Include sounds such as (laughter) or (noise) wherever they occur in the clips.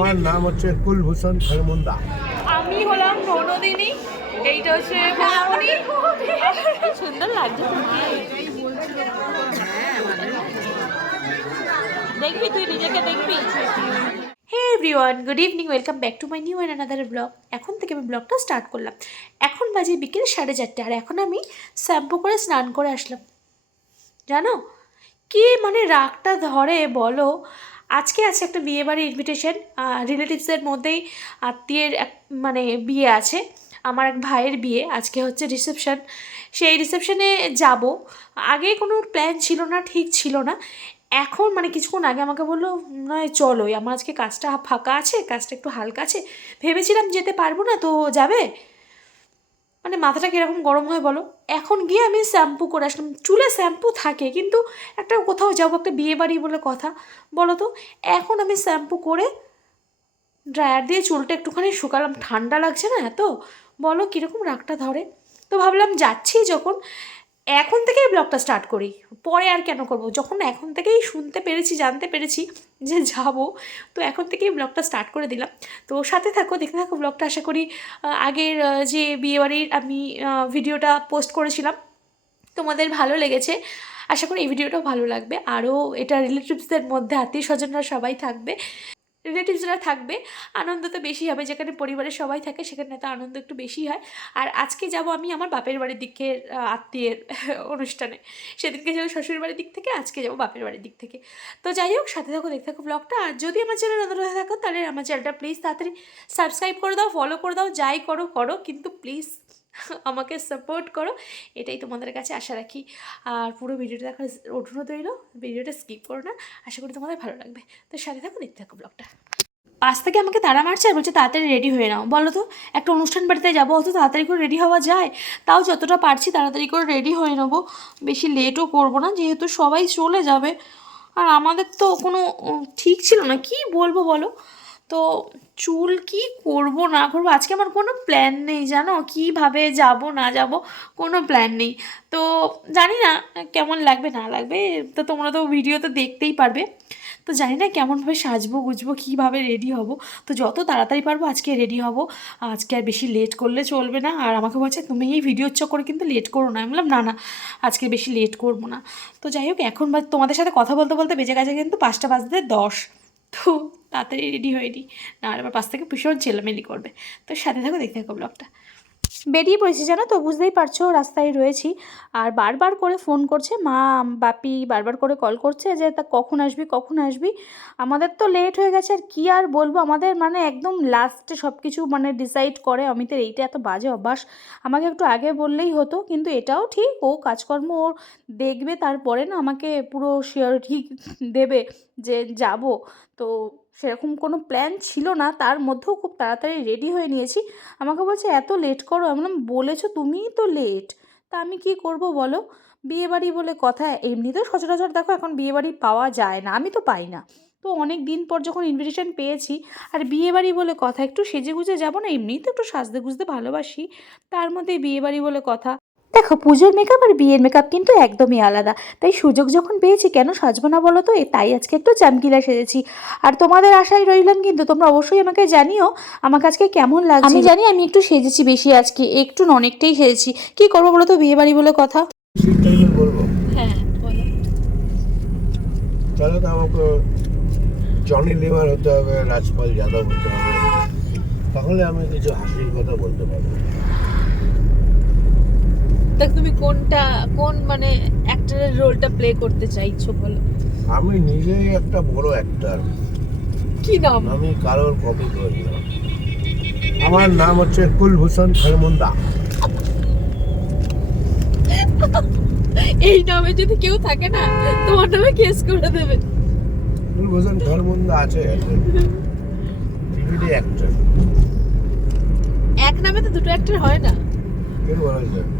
আমার নাম হচ্ছে কুলভূষণ খরমন্দা। আমি হলাম প্রণদিনী এইটা হচ্ছে সুন্দর লাগছে দেখবি তুই নিজেকে দেখবি। Hey everyone good evening welcome back to my new and another blog এখন থেকে আমি ব্লগটা স্টার্ট করলাম। এখন বাজে বিকেল সাড়ে চারটে আর এখন আমি শ্যাম্পু করে স্নান করে আসলাম। জানো? কি মানে রাগটা ধরে বলো? আজকে আছে একটা বিয়ে বাড়ির ইনভিটেশন রিলেটিভসের মধ্যেই আত্মীয়ের এক মানে বিয়ে আছে, আমার এক ভাইয়ের বিয়ে, আজকে হচ্ছে রিসেপশন সেই রিসেপশনে যাব। আগে কোনো প্ল্যান ছিল না, ঠিক ছিল না। এখন মানে কিছুক্ষণ আগে আমাকে বলল নয় চলো আমার আজকে কাজটা ফাঁকা আছে, কাজটা একটু হালকা আছে। ভেবেছিলাম যেতে পারব না, তো যাবে? মানে মাথাটা কীরকম গরম হয় বলো? এখন গিয়ে আমি শ্যাম্পু করে আসলাম। চুলে শ্যাম্পু থাকে, কিন্তু একটা কোথাও যাব, একটা বিয়ে বাড়ি বলে কথা। বলো তো, এখন আমি শ্যাম্পু করে ড্রায়ার দিয়ে চুলটা একটুখানি শুকালাম। ঠান্ডা লাগছে না এত? বলো কীরকম রাগটা ধরে? তো ভাবলাম যাচ্ছি যখন এখন থেকেই ব্লগটা স্টার্ট করি। পরে আর কেন করব? যখন এখন থেকেই শুনতে পেরেছি, জানতে পেরেছি যে যাব, তো এখন থেকেই ব্লগটা স্টার্ট করে দিলাম। তো সাথে থাকো, দেখতে থাকো ব্লগটা, আশা করি আগের যে বিয়েবাড়ির আমি ভিডিওটা পোস্ট করেছিলাম, তোমাদের ভালো লেগেছে। আশা করি এই ভিডিওটাও ভালো লাগবে। আরও এটা রিলেটিভসদের মধ্যে আত্মীয় স্বজনরা সবাই থাকবে। রিলেটিভসরা থাকবে। আনন্দ তো বেশি হবে, যেখানে পরিবারের সবাই থাকে, সেখানে তো আনন্দ একটু বেশি হয়। আর আজকে যাব আমি আমার বাপের বাড়ির দিকের আত্মীয়ের (laughs) অনুষ্ঠানে। সেদিনকে যাব শ্বশুর বাড়ির দিক থেকে, আজকে যাব বাপের বাড়ির দিক থেকে। তো যাই হোক, সাথে থাকো, দেখতে থাকো ব্লগটা আর যদি আমার চ্যানেল নতুন হয়ে থাকো, তাহলে আমার চ্যানেলটা প্লিজ তাড়াতাড়ি সাবস্ক্রাইব করে দাও ফলো করে দাও, যাই করো করো। কিন্তু প্লিজ আমাকে সাপোর্ট করো, এটাই তোমাদের কাছে আশা রাখি। আর পুরো ভিডিওটা দেখার অনুরোধ রইল ভিডিওটা স্কিপ করো না। আশা করি তোমাদের ভালো লাগবে। তো সাথে থাকো, দেখতে থাকো ব্লগটা পাশ থেকে আমাকে তাড়া মারছে আর বলছে, তাড়াতাড়ি রেডি হয়ে নাও। বলো তো, একটা অনুষ্ঠান বাড়িতে যাব, অত তাড়াতাড়ি করে রেডি হওয়া যায়? তাও যতটা পারছি তাড়াতাড়ি করে রেডি হয়ে নেব। বেশি লেটও করব না, যেহেতু সবাই চলে যাবে। আর আমাদের তো কোনো ঠিক ছিল না। কি বলব বলো? তো চুল কি করব না করব? আজকে আমার কোনো প্ল্যান নেই, জানো? কীভাবে যাব, না যাব? কোনো প্ল্যান নেই। তো জানি না কেমন লাগবে, না লাগবে, তো তোমরা তো ভিডিও তো দেখতেই পারবে। তো জানি না কেমনভাবে সাজবো, গুজবো, কীভাবে রেডি হব। তো যত তাড়াতাড়ি পারব আজকে রেডি হব। আজকে আর বেশি লেট করলে চলবে না। আর আমাকে বলছে, তুমি এই ভিডিওর চক্করে কিন্তু লেট করো না। আমি বললাম, না না, আজকে বেশি লেট করব না। তো যাই হোক, এখন তোমাদের সাথে কথা বলতে বলতে বেজে গেছে কিন্তু পাঁচটা বাজতে দশ। তো তাড়াতাড়ি রেডি হয়ে নিই না আর আবার পাশ থেকে ভীষণ ছেলেমেলি করবে। তো সাথে থাকো, দেখতে থাকো ব্লগটা বেরিয়ে পড়েছি, জানো তো? বুঝতেই পারছ, রাস্তায় রয়েছি। আর বারবার করে ফোন করছে, মা, বাপি বারবার করে কল করছে যে, তা কখন আসবি কখন আসবি? আমাদের তো লেট হয়ে গেছে, আর কি আর বলব? আমাদের মানে একদম লাস্টে সব কিছু মানে ডিসাইড করে, অমিতের এইটা এত বাজে অভ্যাস। আমাকে একটু আগে বললেই হতো, কিন্তু এটাও ঠিক, ও কাজকর্ম ওর দেখবে, তারপরে না আমাকে পুরো শিওর ঠিক দেবে যে, যাব। তো সেরকম কোনো প্ল্যান ছিল না, তার মধ্যেও খুব তাড়াতাড়ি রেডি হয়ে নিয়েছি। আমাকে বলছে, এত লেট করো। আমি বলেছ তুমিই তো লেট তা আমি কি করব বলো? বিয়েবাড়ি বলে কথা এমনিতেও সচরাচর দেখো এখন বিয়েবাড়ি পাওয়া যায় না, আমি তো পাই না। তো অনেক দিন পর যখন ইনভিটেশন পেয়েছি, আর বিয়েবাড়ি বলে কথা একটু সেজে গুজে যাব না, এমনিই তো একটু সাজতে গুজতে ভালোবাসি, তার মধ্যে বিয়েবাড়ি বলে কথা। দেখো পুজোর মেকআপ আর বিয়ের মেকআপ কিন্তু একদমই আলাদা। তাই সুযোগ যখন পেয়েছি কেন সাজবো না বলো তো? তাই আজকে একটু চামকিলা সেজেছি। আর তোমাদের আশায় রইলাম কিন্তু তোমরা অবশ্যই আমাকে জানিও আমাকে আজকে কেমন লাগছে। আমি জানি আমি একটু সেজেছি বেশি আজকে একটু অনেকটাই সেজেছি। কি করব বলো তো বিয়ে বাড়ি বলে কথা? বলব হ্যাঁ তাহলে তো আমাকে জনি লিভার হতে হবে রাজপাল যাদব হতে হবে। তাহলে আমি কিছু হাসির কথা বলতে পারব। দেখ তুমি কোনটা কোন মানে অ্যাক্টরের রোলটা প্লে করতে চাইছো বলো? আমি নিজেই একটা বড় অ্যাক্টার কি নাম? আমি কারোর কপি করি না। আমার নাম হচ্ছে কুলভূষণ খরমন্দা এই নামে যদি কেউ থাকে না তোমার নামে কেস করে দেবে। কুলভূষণ খরমন্দা আছে টিভিডি অ্যাক্টর এক নামে তো দুটো অ্যাক্টর হয় না। কে বলেছে হয়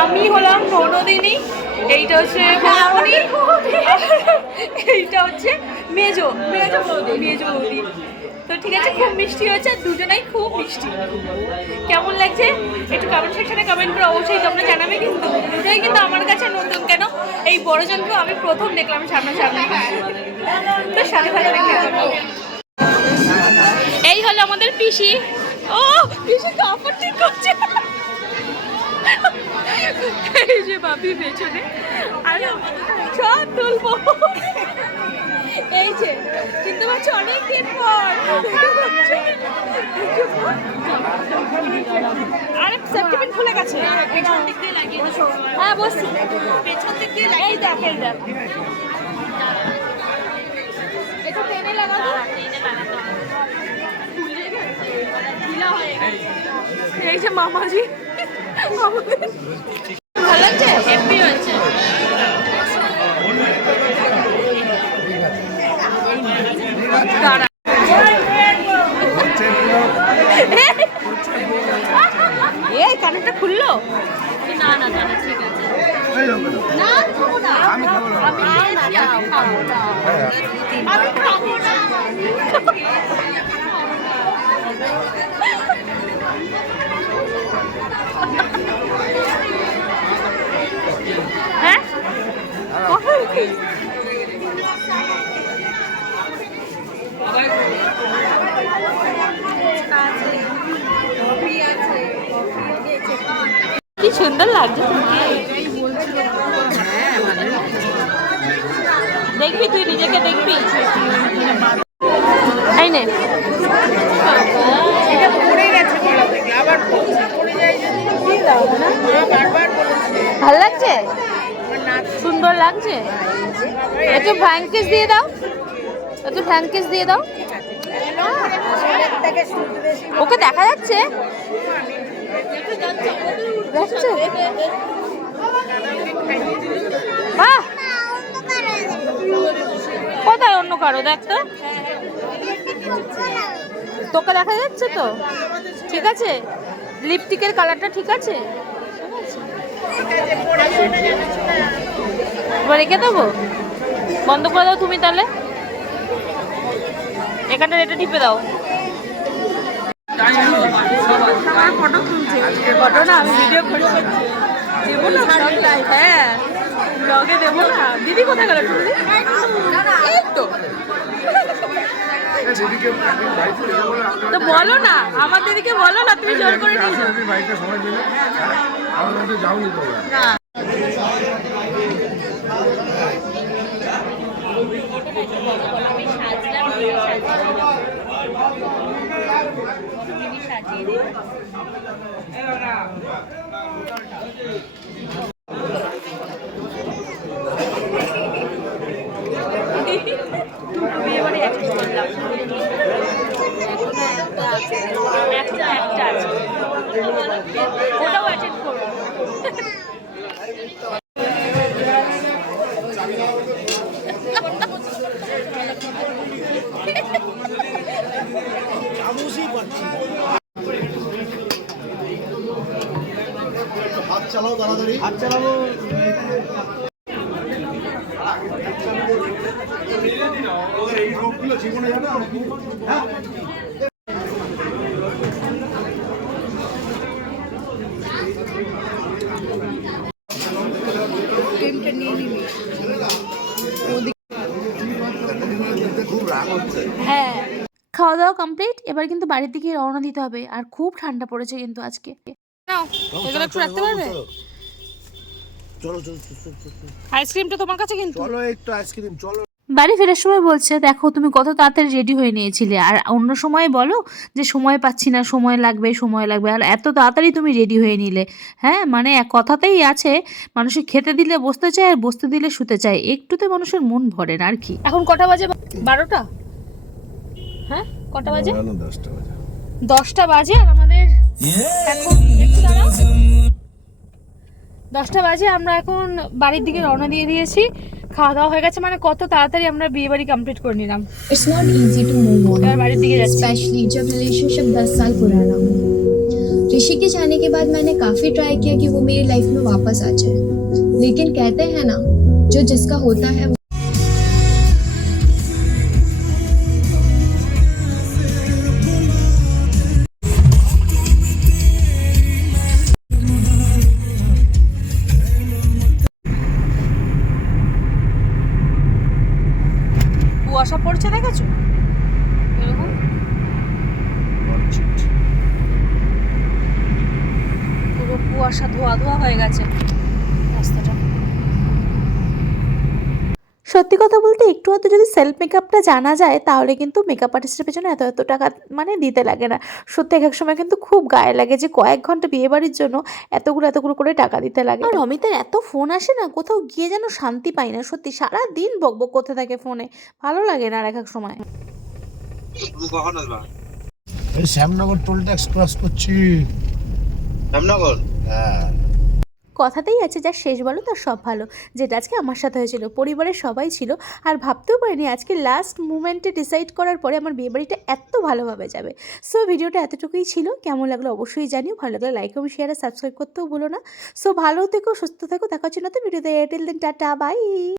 আমি হলাম ননদিনী এইটা হচ্ছে এইটা হচ্ছে মেজো মেজো বৌদি মেজো বৌদি তো ঠিক আছে, খুব মিষ্টি হয়েছে, দুজনাই খুব মিষ্টি। কেমন লাগছে? একটু কমেন্ট সেকশনে কমেন্ট করে অবশ্যই তোমরা জানাবে, কিন্তু দুটোই কিন্তু আমার কাছে নতুন কেন? এই বড় জনকে আমি প্রথম দেখলাম সামনাসামনি। তো সাথে সাথে এই হলো আমাদের পিসি। ও পিসি কাপড় ঠিক করছে। এই যে বাপি পেছনে। আর সব তুলবো। এই যে চিনতে পারছ? অনেক দিন পর। আরে সেপ্টিমেন্ট খুলে গেছে। পেছন দিক দিয়ে লাগিয়ে হ্যাঁ বসছি। পেছন দিক দিয়ে লাগিয়ে দেখ এই দেখ এটা টেনে লাগাবো টেনে লাগাতে এই যে মামাজি। ভালো লাগছে? হ্যাপি হয়েছে। দাঁড়া। এই কানেরটা খুললো? না না না ঠিক আছে। না খাব না। আমি খাব না। আমি খাব না। আমি খাব না। কি সুন্দর লাগছে দেখবি তুই নিজেকে দেখবি। এই নে। ভালো লাগছে? সুন্দর লাগছে? একটু ফ্র্যাঙ্কিস দিয়ে দাও। একটু ফ্র্যাঙ্কিস দিয়ে দাও। ওকে দেখা যাচ্ছে। কোথায় অন্য কারও? দেখ তোকে দেখা যাচ্ছে তো? ঠিক আছে? লিপস্টিকের কালারটা ঠিক আছে? রেখে দেবো? বন্ধ করে দাও তুমি তাহলে। এখানটা এটা টিপে দাও। ফটো তুলছে। ফটো না আমি ভিডিও করছি। দেবো না হ্যাঁ ব্লগে দেবো না। দিদি কোথায় গেল এই তো। তো বলো না আমার দিদিকে বলো না তুমি জোর করে বাড়িতে সময় দিলে আমার মধ্যে যাওনি তোমরা। না বিয়েবাড়ি একটা করলাম একটা একটা আছে ওটাও অ্যাটেন্ড করব হাত চালাও তাড়াতাড়ি হাত চালাবো এই রোগগুলো জীবনে যাবে হ্যাঁ খুব রাগ হচ্ছে হ্যাঁ খাওয়া দাওয়া কমপ্লিট এবার কিন্তু বাড়ির দিকে রওনা দিতে হবে। আর খুব ঠান্ডা পড়েছে কিন্তু আজকে। নাও এগুলো একটু রাখতে পারবে? চলো, চলো। আইসক্রিমটা তোমার কাছে কিন্তু। চলো একটু আইসক্রিম চলো। বাড়ি ফেরার সময় বলছে দেখো তুমি কত তাড়াতাড়ি রেডি হয়ে নিয়েছিলে। আর অন্য সময় বলো যে সময় পাচ্ছি না সময় লাগবে সময় লাগবে। আর এত তাড়াতাড়ি তুমি রেডি হয়ে নিলে। হ্যাঁ মানে এক কথাতেই আছে মানুষের খেতে দিলে বসতে চায় আর বসতে দিলে শুতে চায়। একটুতে মানুষের মন ভরে না আর কি? এখন কটা বাজে? বারোটা? (laughs) হ্যাঁ? কটা বাজে না, দশটা বাজে দশটা বাজে আর আমাদের এখন একটু দাঁড়াও দশটা বাজে আমরা এখন বাড়ির দিকে রওনা দিয়ে দিয়েছি খাওয়া দাওয়া হয়ে গেছে মানে কত তাড়াতাড়ি আমরা বিয়ে বাড়ি কমপ্লিট করে নিলাম It's not easy to move এবার on, বাড়ির দিকে যাচ্ছি especially जब रिलेशनशिप 10 साल पुराना हो ऋषि के जाने के बाद मैंने काफी ट्राई किया कि वो मेरी लाइफ में वापस आ जाए लेकिन कहते हैं ना जो जिसका होता है কুয়াশা পড়ছে দেখেছ? পুরো কুয়াশা ধোয়া ধোয়া হয়ে গেছে। রাস্তাটা। সত্যি কথা বলতে একটু হয়তো যদি সেলফ মেকআপটা জানা যায় তাহলে কিন্তু মেকআপ আর্টিস্টের পেছনে এত এত টাকা মানে দিতে লাগে না। সত্যি এক এক সময় কিন্তু খুব গায়ে লাগে যে কয়েক ঘণ্টা বিয়ে বাড়ির জন্য এতগুলো এতগুলো করে টাকা দিতে লাগে। আর অমিতের এত ফোন আসে না কোথাও গিয়ে যেন শান্তি পাই না সত্যি সারা দিন বকবক করতে থাকে ফোনে ভালো লাগে না আর এক এক সময়। শ্যামনগর টোল ট্যাক্স ক্রস করছি। শ্যামনগর? হ্যাঁ। কথাতেই আছে যা শেষ বলো তার সব ভালো, যেটা আজকে আমার সাথে হয়েছিল। পরিবারের সবাই ছিল আর ভাবতেও পারিনি আজকে লাস্ট মুমেন্টে ডিসাইড করার পরে আমার বিয়েবাড়িটা এত ভালোভাবে যাবে। সো ভিডিওটা এতটুকুই ছিল। কেমন লাগল অবশ্যই জানিও। ভালো লাগলে লাইক এবং শেয়ার আর সাবস্ক্রাইব করতেও ভুলো না। সো ভালো থেকো, সুস্থ থেকো। দেখা হচ্ছে নতুন ভিডিওতে এয়ারটেল দিন টাটা বাই